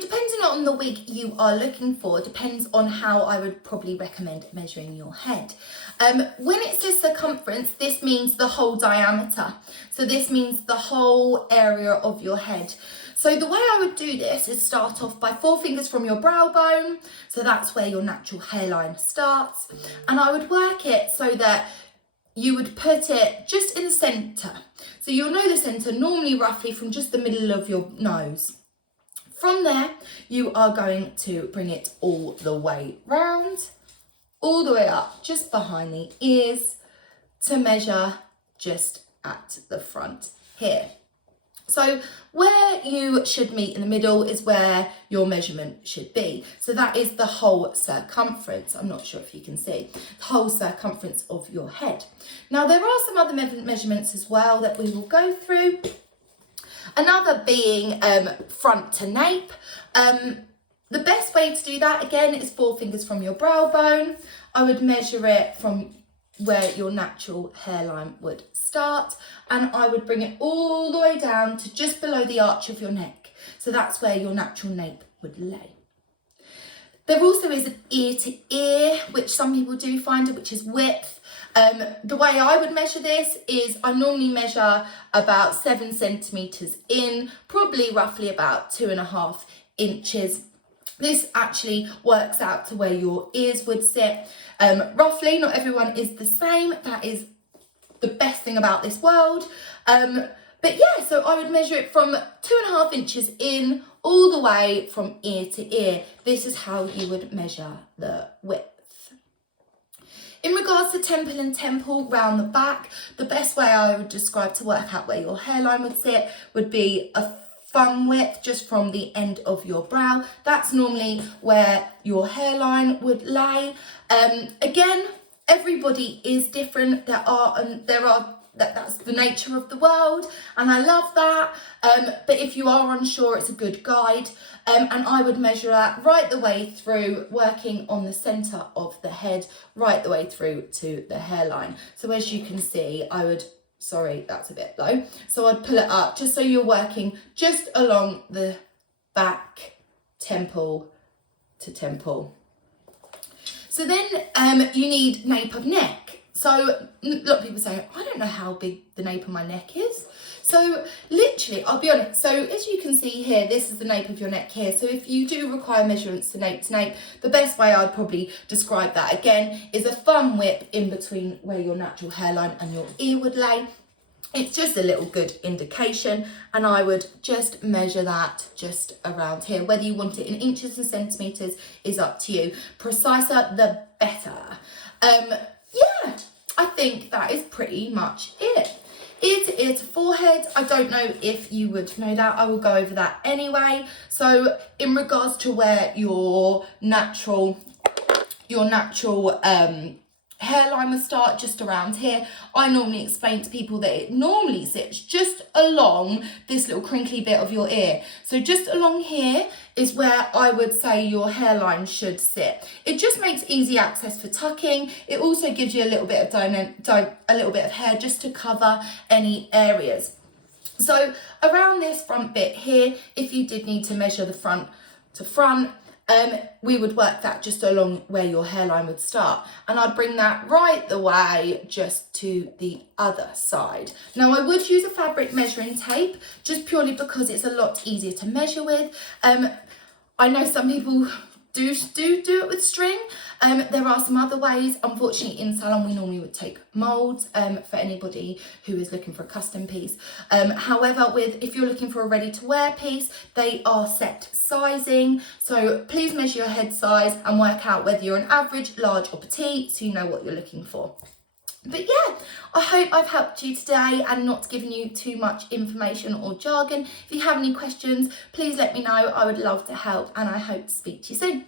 depending on the wig you are looking for, depends on how I would probably recommend measuring your head. When it says circumference, this means the whole diameter. So this means the whole area of your head. So the way I would do this is start off by 4 fingers from your brow bone. So that's where your natural hairline starts. And I would work it so that you would put it just in the centre. So you'll know the centre normally roughly from just the middle of your nose. From there, you are going to bring it all the way round, all the way up, just behind the ears, to measure just at the front here. So where you should meet in the middle is where your measurement should be. So that is the whole circumference. I'm not sure if you can see the whole circumference of your head. Now there are some other measurements as well that we will go through. Another being front to nape. The best way to do that again is 4 fingers from your brow bone. I would measure it from where your natural hairline would start, and I would bring it all the way down to just below the arch of your neck. So that's where your natural nape would lay. There also is an ear to ear, which some people do find it, which is width. The way I would measure this is I normally measure about 7 centimetres in, probably roughly about 2.5 inches. This actually works out to where your ears would sit. Roughly, not everyone is the same. That is the best thing about this world. But yeah, so I would measure it from 2.5 inches in, all the way from ear to ear. This is how you would measure the width. In regards to temple and temple round the back, the best way I would describe to work out where your hairline would sit would be a thumb width just from the end of your brow. That's normally where your hairline would lay. Again, everybody is different. That's the nature of the world, and I love that. But if you are unsure, it's a good guide. And I would measure that right the way through, working on the centre of the head, right the way through to the hairline. So as you can see, sorry, that's a bit low. So I'd pull it up just so you're working just along the back, temple to temple. So then you need nape of neck. So a lot of people say, I don't know how big the nape of my neck is. So literally, I'll be honest. So as you can see here, this is the nape of your neck here. So if you do require measurements to nape, the best way I'd probably describe that again is a thumb width in between where your natural hairline and your ear would lay. It's just a little good indication, and I would just measure that just around here. Whether you want it in inches and centimetres is up to you. Preciser, the better. Yeah, I think that is pretty much it. Ear to ear to forehead, I don't know if you would know that. I will go over that anyway. So in regards to where your natural hairline would start, just around here, I normally explain to people that it normally sits just along this little crinkly bit of your ear. So just along here is where I would say your hairline should sit. It just makes easy access for tucking. It also gives you a little bit of hair just to cover any areas. So around this front bit here, if you did need to measure the front to front, we would work that just along where your hairline would start, and I'd bring that right the way just to the other side. Now I would use a fabric measuring tape just purely because it's a lot easier to measure with. I know some people do it with string. There are some other ways. Unfortunately, in salon, we normally would take moulds for anybody who is looking for a custom piece. However, if you're looking for a ready-to-wear piece, they are set sizing. So please measure your head size and work out whether you're an average, large or petite, so you know what you're looking for. But yeah, I hope I've helped you today and not given you too much information or jargon. If you have any questions, please let me know. I would love to help, and I hope to speak to you soon.